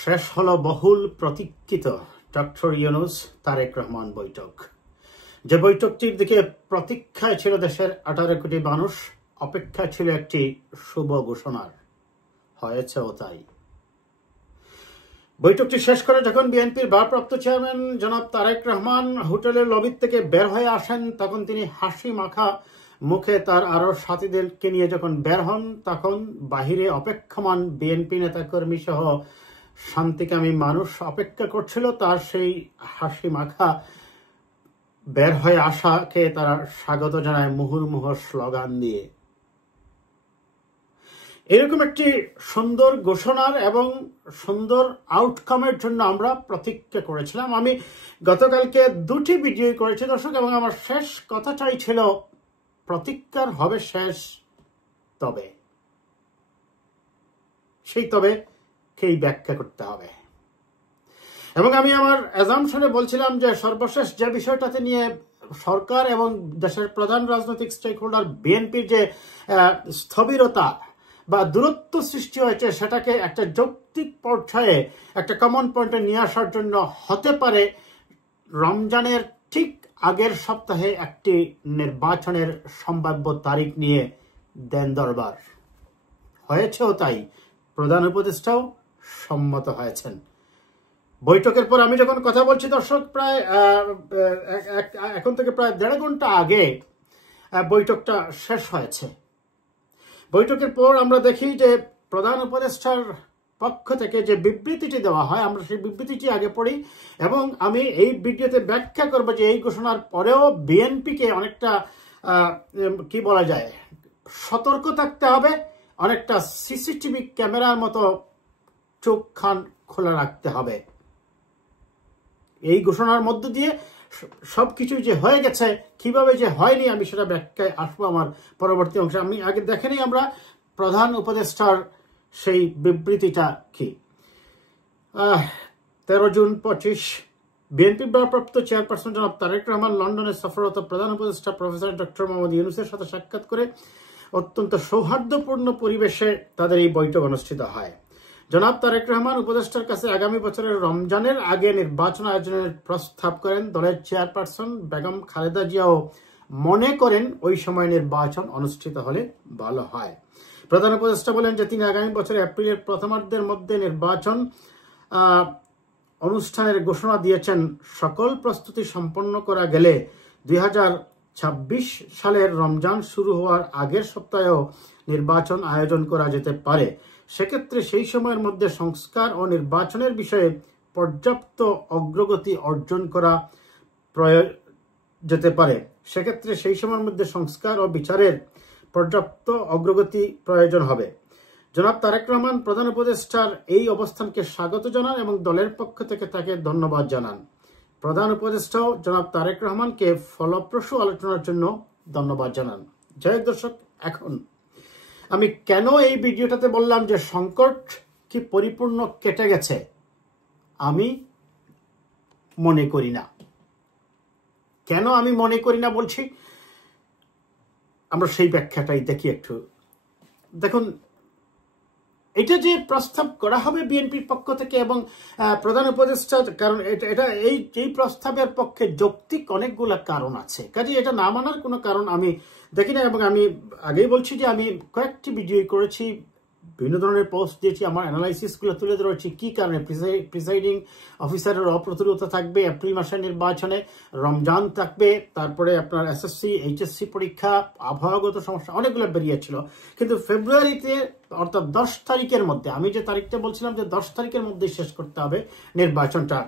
শেষ হলো বহুল প্রতীক্ষিত ডক্টর ইউনূস তারেক রহমান বৈঠক। যে বৈঠকটির দিকে প্রতীক্ষায় ছিল দেশের 18 কোটি মানুষ, অপেক্ষা ছিল একটি শুভ ঘোষণার। হয়েছেও তাই। বৈঠকটি শেষ করে যখন বিএনপির ভারপ্রাপ্ত চেয়ারম্যান জনাব তারেক রহমান হোটেলের লবি থেকে বের হয়ে আসেন, তখন তিনি হাসি মাখা মুখে তার আরো সাথীদেরকে নিয়ে যখন বের হন, তখন বাহিরে অপেক্ষমান বিএনপি নেতাকর্মী সহ শান্তিকামী মানুষ অপেক্ষা করছিল তার সেই হাসি মাখা বের হয়ে আসাকে তারা স্বাগত জানায় মুহুর্মুহু স্লোগান দিয়ে। এরকম একটি সুন্দর ঘোষণার এবং সুন্দর আউটকামের জন্য আমরা প্রতীক্ষা করেছিলাম। আমি গতকালকে 2টি ভিডিও করেছি দর্শক, এবং আমার শেষ কথাটাই ছিল প্রতীক্ষার হবে শেষ তবে। সেই তবে কেই ব্যাখ্যা করতে হবে। এবং আমি আমার অ্যাজাম্পশনে বলছিলাম যে সর্বশেষ যে বিষয়টাতে নিয়ে সরকার এবং দেশের প্রধান রাজনৈতিক স্টেক হোল্ডার বিএনপির যে স্থবিরতা বা দূরত্ব সৃষ্টি হয়েছে, সেটাকে একটা যৌক্তিক পর্যায়ে একটা কমন পয়েন্টে নিয়ে আসার জন্য হতে পারে রমজানের ঠিক আগের সপ্তাহে একটি নির্বাচনের সম্ভাব্য তারিখ নিয়ে দেন দরবার। হয়েছেও তাই, প্রধান উপদেষ্টাও সম্মত হয়েছেন। বৈঠকের পর আমি যখন কথা বলছি দর্শক, প্রায় এখন থেকে প্রায় 1.5 ঘন্টা আগে বৈঠকটা শেষ হয়েছে। বৈঠকের পর আমরা দেখি যে প্রধান উপদেষ্টার পক্ষ থেকে যে বিবৃতিটি দেওয়া হয়, আমরা সেই বিবৃতিটি আগে পড়ি এবং আমি এই ভিডিওতে ব্যাখ্যা করব যে এই ঘোষণার পরেও বিএনপিকে অনেকটা কি বলা যায়, সতর্ক থাকতে হবে, অনেকটা সিসিটিভি ক্যামেরার মতো চোখ খান খোলা রাখতে হবে। এই ঘোষণার মধ্য দিয়ে সবকিছু যে হয়ে গেছে, কিভাবে যে হয়নি, আমি সেটা ব্যাখ্যায় আসবো আমার পরবর্তী অংশে। আমি আগে দেখে নিই আমরা প্রধান উপদেষ্টার সেই বিবৃতিটা কি। 13 জুন 25 বিএনপি ভারপ্রাপ্ত চেয়ারপারসন জনাব তারেক রহমান লন্ডনে সফররত প্রধান উপদেষ্টা প্রফেসর ডক্টর মোহাম্মদ ইউনূসের সাথে সাক্ষাৎ করে অত্যন্ত সৌহার্দ্যপূর্ণ পরিবেশে তাদের এই বৈঠক অনুষ্ঠিত হয়। জনাব তারেক রহমান উপদেষ্টার কাছে আগামী বছরের রমজানের আগে নির্বাচন আয়োজনের প্রস্তাব করেন। দলের চেয়ারপারসন বেগম খালেদা জিয়াও মনে করেন ওই সময় নির্বাচন অনুষ্ঠিত হলে ভালো হয়। প্রধান উপদেষ্টা বলেন যে তিনি আগামী বছরের এপ্রিলের প্রথমার্ধের মধ্যে নির্বাচন অনুষ্ঠানের ঘোষণা দিয়েছেন। সকল প্রস্তুতি সম্পন্ন করা গেলে 2026 সালের রমজান শুরু হওয়ার আগের সপ্তাহেও নির্বাচন আয়োজন করা যেতে পারে। সেক্ষেত্রে সেই সময়ের মধ্যে সংস্কার ও নির্বাচনের বিষয়ে পর্যাপ্ত অগ্রগতি অর্জন করা যেতে পারে। সেক্ষেত্রে সেই সময়ের মধ্যে সংস্কার ও বিচারের পর্যাপ্ত অগ্রগতি প্রয়োজন হবে। জনাব তারেক রহমান প্রধান উপদেষ্টার এই অবস্থানকে স্বাগত জানান এবং দলের পক্ষ থেকে তাকে ধন্যবাদ জানান। প্রধান উপদেষ্টাও জনাব তারেক রহমানকে ফলপ্রসূ আলোচনার জন্য ধন্যবাদ জানান। জয় দর্শক, এখন আমি কেন এই ভিডিওটাতে বললাম যে সংকট কি পরিপূর্ণ কেটে গেছে, আমি মনে করি না। কেন আমি মনে করি না বলছি, আমরা সেই ব্যাখ্যাটাই দেখি একটু। দেখুন, এটা যে প্রস্তাব করা হবে বিএনপির পক্ষ থেকে এবং প্রধান উপদেষ্টা, কারণ এটা এই প্রস্তাবের পক্ষে যৌক্তিক অনেকগুলো কারণ আছে, কাজে এটা না মানার কোনো কারণ আমি দেখি না। এবং আমি আগেই বলছি যে আমি কয়েকটি ভিডিও করেছি, বিভিন্ন ধরনের পোস্ট দিয়েছি, আমার অ্যানালাইসিসগুলো তুলে ধরেছি কি কারণে প্রিসাইডিং অফিসারের অপ্রতুলতা থাকবে এপ্রিল মাসের নির্বাচনে, রমজান থাকবে, তারপরে আপনার এসএসসি এইচএসসি পরীক্ষা, আবহাওয়াগত সমস্যা, অনেকগুলো বেরিয়েছিল। কিন্তু ফেব্রুয়ারিতে অর্থাৎ 10 তারিখের মধ্যে, আমি যে তারিখটা বলছিলাম যে 10 তারিখের মধ্যে শেষ করতে হবে নির্বাচনটা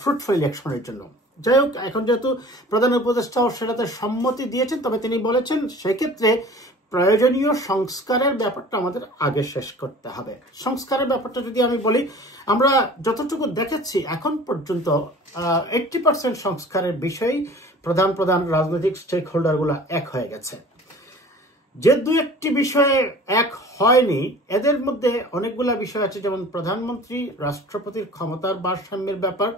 ফ্রুটফুল ইলেকশনের জন্য। যাই হোক, এখন যেহেতু প্রধান উপদেষ্টাও সেটাতে সম্মতি দিয়েছেন, তবে তিনি বলেছেন সেক্ষেত্রে প্রয়োজনীয় সংস্কারের ব্যাপারটা আমাদের আগে শেষ করতে হবে। সংস্কারের ব্যাপারটা যদি আমি বলি, আমরা যতটুকু দেখেছি এখন পর্যন্ত 80% সংস্কারের বিষয়েই প্রধান রাজনৈতিক স্টেক হোল্ডারগুলো এক হয়ে গেছে। যে 2-1টি বিষয়ে এক হয়নি, এদের মধ্যে অনেকগুলা বিষয় আছে, যেমন প্রধানমন্ত্রী রাষ্ট্রপতির ক্ষমতার ভারসাম্যের ব্যাপার,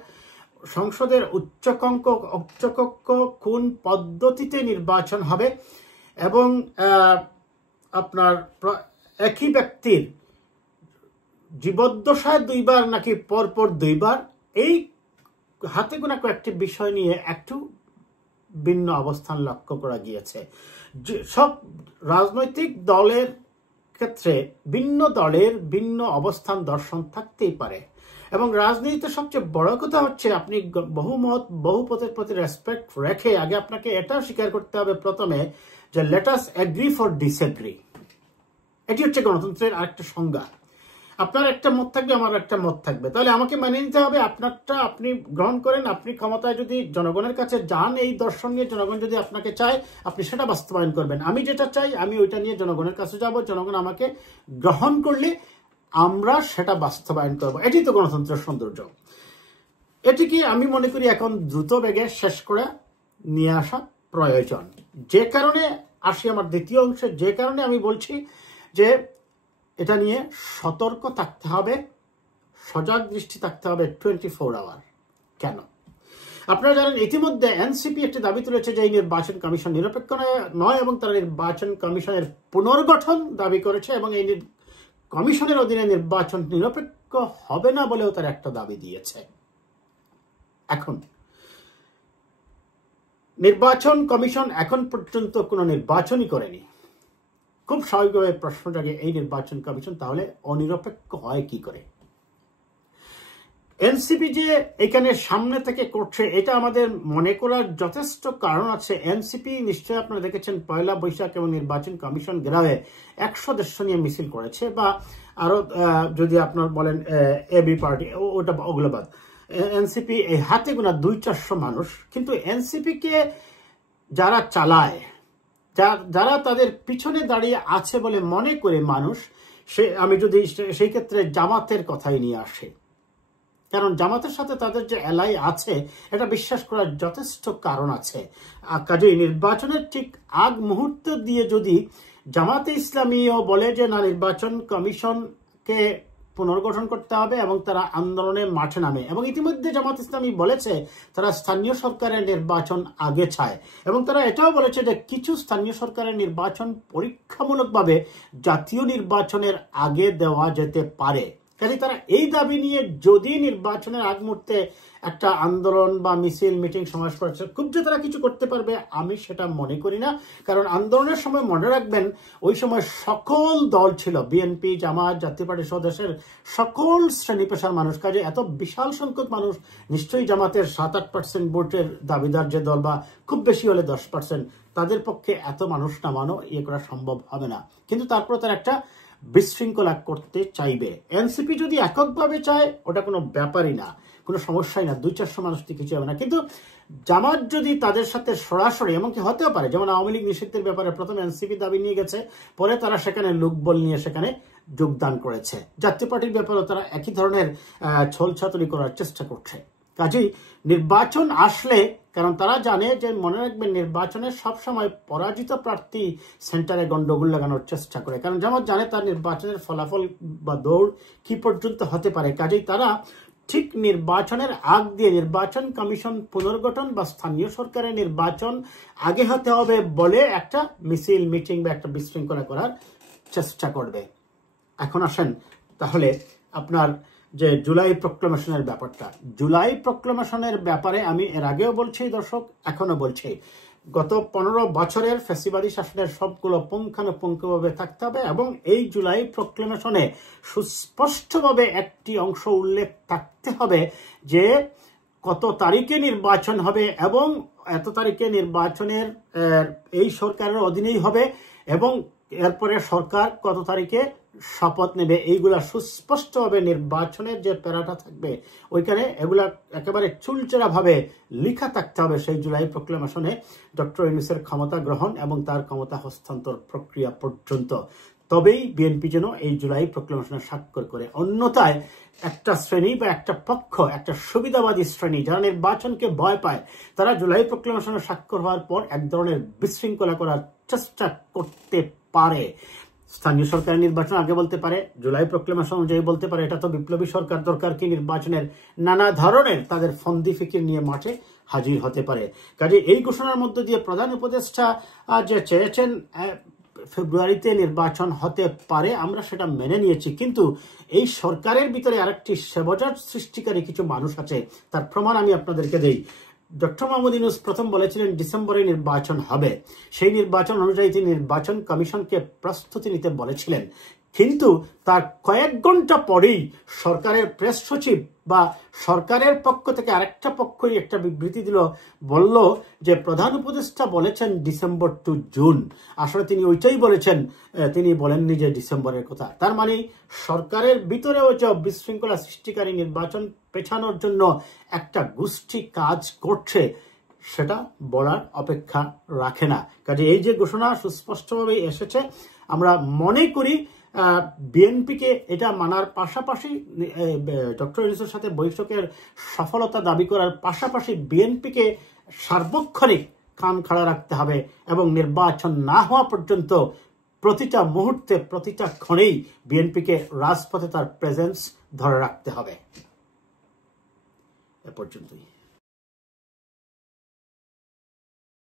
সংসদের উচ্চকক্ষ কোন পদ্ধতিতে নির্বাচন হবে, এবং আপনার একই ব্যক্তির জীবদ্দশায় 2 বার নাকি পরপর 2 বার, এই হাতে গোনা কয়েকটি বিষয় নিয়ে একটু ভিন্ন অবস্থান লক্ষ্য করা গিয়েছে। সব রাজনৈতিক দলের ক্ষেত্রে ভিন্ন দলের ভিন্ন অবস্থান দর্শন থাকতেই পারে, এবং রাজনীতিতে সবচেয়ে বড় কথা হচ্ছে আপনি বহুমত বহুপথের প্রতি রেসপেক্ট রেখে আগে আপনাকে এটাও স্বীকার করতে হবে প্রথমে যে let us agree for disagree. এটি হচ্ছে গণতন্ত্রের আরেকটা সংজ্ঞা। আপনার একটা মত থাকবে, আমার একটা মত থাকবে, তাহলে আমাকে মেনে নিতে হবে, আপনারটা আপনি গ্রহণ করেন। আপনি ক্ষমতায় যদি জনগণের কাছে যান এই দর্শন নিয়ে, জনগণ যদি আপনাকে চায় আপনি সেটা বাস্তবায়ন করবেন। আমি যেটা চাই আমি ওইটা নিয়ে জনগণের কাছে যাব, জনগণ আমাকে গ্রহণ করলে আমরা সেটা বাস্তবায়ন করব। এটি তো গণতন্ত্রের সৌন্দর্য। এটিকে আমি মনে করি এখন দ্রুত বেগে শেষ করে নিয়ে আসা প্রয়োজন। যে কারণে আসি আমার দ্বিতীয় অংশে, যে কারণে আমি বলছি যে এটা নিয়ে সতর্ক থাকতে হবে, সজাগ দৃষ্টি থাকতে হবে 24 আওয়ার। কেন? আপনারা জানেন ইতিমধ্যে এনসিপি একটি দাবি তুলেছে যে এই নির্বাচন কমিশন নিরপেক্ষ নয়, এবং তারা নির্বাচন কমিশনের পুনর্গঠন দাবি করেছে, এবং এই কমিশনের অধীনে নির্বাচন নিরপেক্ষ হবে না বলেও তারা একটা দাবি দিয়েছে। এখন নির্বাচন কমিশন এখন পর্যন্ত কোনো নির্বাচনই করেনি। খুব স্বাভাবিকভাবে প্রশ্ন জাগে এই নির্বাচন কমিশন তাহলে অনিরপেক্ষ হয় কি করে? এনসিপি যে এখানে সামনে থেকে করছে এটা আমাদের মনে করার যথেষ্ট কারণ আছে। এনসিপি নিশ্চয়ই আপনারা দেখেছেন পয়লা বৈশাখ এবং নির্বাচন কমিশন ঘেরাওয়ে 100-150 নিয়ে মিছিল করেছে, বা আরো যদি আপনার বলেন এবি পার্টি ওটা ওগুলো বাদ, এনসিপি এই হাতে গোনা 200-400 মানুষ। কিন্তু এনসিপি কে যারা চালায়, যারা তাদের পিছনে দাঁড়িয়ে আছে বলে মনে করে মানুষ, আমি যদি সেই ক্ষেত্রে জামাতের কথাই নিয়ে আসে, কারণ জামাতের সাথে তাদের যে এলাই আছে এটা বিশ্বাস করার যথেষ্ট কারণ আছে। কাজেই নির্বাচনের ঠিক আগ মুহূর্ত দিয়ে যদি জামাতে ইসলামীও বলে যে না নির্বাচন কমিশনকে পুনর্গঠন করতে হবে এবং তারা আন্দোলনে মাঠে নামে, এবং ইতিমধ্যে জামাত ইসলামী বলেছে তারা স্থানীয় সরকারের নির্বাচন আগে চায়, এবং তারা এটাও বলেছে যে কিছু স্থানীয় সরকারের নির্বাচন পরীক্ষামূলকভাবে জাতীয় নির্বাচনের আগে দেওয়া যেতে পারে। কাজে তারা এই দাবি নিয়ে যদি নির্বাচনের আগ মুহূর্তে একটা আন্দোলন বা মিছিল মিটিং সমাবেশ করেছে, খুব যে তারা কিছু করতে পারবে আমি সেটা মনে করি না। কারণ আন্দোলনের সময় মনে রাখবেন ওই সময় সকল দল ছিল, বিএনপি, জামাত, জাতীয় পার্টি সহ দেশের সকল শ্রেণী পেশার মানুষ। কাজে এত বিশাল সংখ্যক মানুষ, নিশ্চয়ই জামাতের 7-8% ভোটের দাবিদার যে দল, বা খুব বেশি হলে 10%, তাদের পক্ষে এত মানুষ নামানো ইয়ে করা সম্ভব হবে না। কিন্তু তারপর তার একটা বিশৃঙ্খলা করতে চাইবে। এনসিপি যদি এককভাবে চায় ওটা কোনো ব্যাপারই না, কোনো সমস্যাই না, 200-400 মানুষ কিছু হবে না। কিন্তু জামাত যদি তাদের সাথে সরাসরি, এমনকি হতেও পারে, যেমন আওয়ামী লীগ নিষিদ্ধের ব্যাপারে প্রথমে এনসিপি দাবি নিয়ে গেছে, পরে তারা সেখানে লোকবল নিয়ে সেখানে যোগদান করেছে। জাতীয় পার্টির ব্যাপারেও তারা একই ধরনের ছলছাতুরি করার চেষ্টা করছে। কাজেই নির্বাচন আসলে, কারণ তারা জানে যে মনে রাখবেন নির্বাচনে সবসময় পরাজিত প্রার্থী সেন্টারে গন্ডগোল লাগানোর চেষ্টা করে, কারণ জামাত জানে তার নির্বাচনের ফলাফল বা দৌড় কি পর্যন্ত হতে পারে। কাজেই তারা ঠিক নির্বাচনের আগ দিয়ে নির্বাচন কমিশন পুনর্গঠন বা স্থানীয় সরকারের নির্বাচন আগে হতে হবে বলে একটা মিছিল মিটিং বা একটা বিশৃঙ্খলা করার চেষ্টা করবে। এখন আসেন তাহলে আপনার যে জুলাই প্রক্লেমেশনের ব্যাপারটা, জুলাই প্রক্লেমেশনের ব্যাপারে আমি এর আগেও বলছি দর্শক, এখনো বলছি, গত 15 বছরের ফ্যাসিবাদী শাসনের সবগুলো পুঙ্খানুপুঙ্খভাবে থাকতে হবে, এবং এই জুলাই প্রক্লেমেশনে সুস্পষ্টভাবে একটি অংশ উল্লেখ থাকতে হবে যে কত তারিখে নির্বাচন হবে, এবং এত তারিখে নির্বাচনের এই সরকারের অধীনেই হবে, এবং এরপরে সরকার কত তারিখে শপথ নেবে। এইগুলা সুস্পষ্টভাবে নির্বাচনের যে প্যারাটা থাকবে ওইখানে এগুলা একেবারে চুলচেরা ভাবে লেখা থাকতে হবে সেই জুলাই প্রক্লেমেশনে, ডক্টর ইউনূসের ক্ষমতা গ্রহণ এবং তার ক্ষমতা হস্তান্তর প্রক্রিয়া পর্যন্ত। তবেই বিএনপি যেন এই জুলাই প্রক্লেমেশনে স্বাক্ষর করে। অন্যথায় একটা শ্রেণী বা একটা পক্ষ, একটা সুবিধাবাদী শ্রেণী যারা নির্বাচনকে ভয় পায়, তারা জুলাই প্রক্লেমেশনে স্বাক্ষর হওয়ার পর এক ধরনের বিশৃঙ্খলা করার চেষ্টা করতে পারে। স্থানীয় সরকারের নির্বাচন আগে বলতে পারে, জুলাই প্রক্লেমেশন অনুযায়ী বলতে পারে এটা তো বিপ্লবী সরকার দরকার কি, নির্বাচনের নানা ধরনের তাদের ফন্দি ফিকির নিয়ে মাঠে হাজির হতে পারে। কাজে এই ঘোষণার মধ্য দিয়ে প্রধান উপদেষ্টা যে চেয়েছেন ফেব্রুয়ারিতে নির্বাচন হতে পারে, আমরা সেটা মেনে নিয়েছি, কিন্তু এই সরকারের ভিতরে আরেকটি সেবজার সৃষ্টিকারী কিছু মানুষ আছে। তার প্রমাণ আমি আপনাদেরকে দেই। ডক্টর মোহাম্মদ ইউনূস প্রথম বলেছিলেন ডিসেম্বরে নির্বাচন হবে, সেই নির্বাচন অনুযায়ী তিনি নির্বাচন কমিশনকে প্রস্তুতি নিতে বলেছিলেন, কিন্তু তার কয়েক ঘন্টা পরেই সরকারের প্রেস সচিব বা সরকারের পক্ষ থেকে আরেকটা পক্ষই একটা বিবৃতি দিল, বলল যে প্রধান উপদেষ্টা বলেছেন ডিসেম্বর টু জুন। আসলে তিনি ওইটাই বলেছেন, তিনি বলেননি যে ডিসেম্বরের কথা। তার মানে সরকারের ভিতরেও যে বিশৃঙ্খলা সৃষ্টিকারী নির্বাচন পেছানোর জন্য একটা গোষ্ঠী কাজ করছে, সেটা বলার অপেক্ষা রাখে না। কাজে এই যে ঘোষণা সুস্পষ্টভাবে এসেছে, আমরা মনে করি বিএনপিকে এটা মানার পাশাপাশি, ডক্টর ইউনূসের সাথে বৈঠকের সফলতা দাবি করার পাশাপাশি বিএনপিকে সার্বক্ষণিক কান খাড়া রাখতে হবে এবং নির্বাচন না হওয়া পর্যন্ত প্রতিটা মুহূর্তে প্রতিটা ক্ষণেই বিএনপিকে রাজপথে তার প্রেজেন্স ধরে রাখতে হবে। এ পর্যন্তই।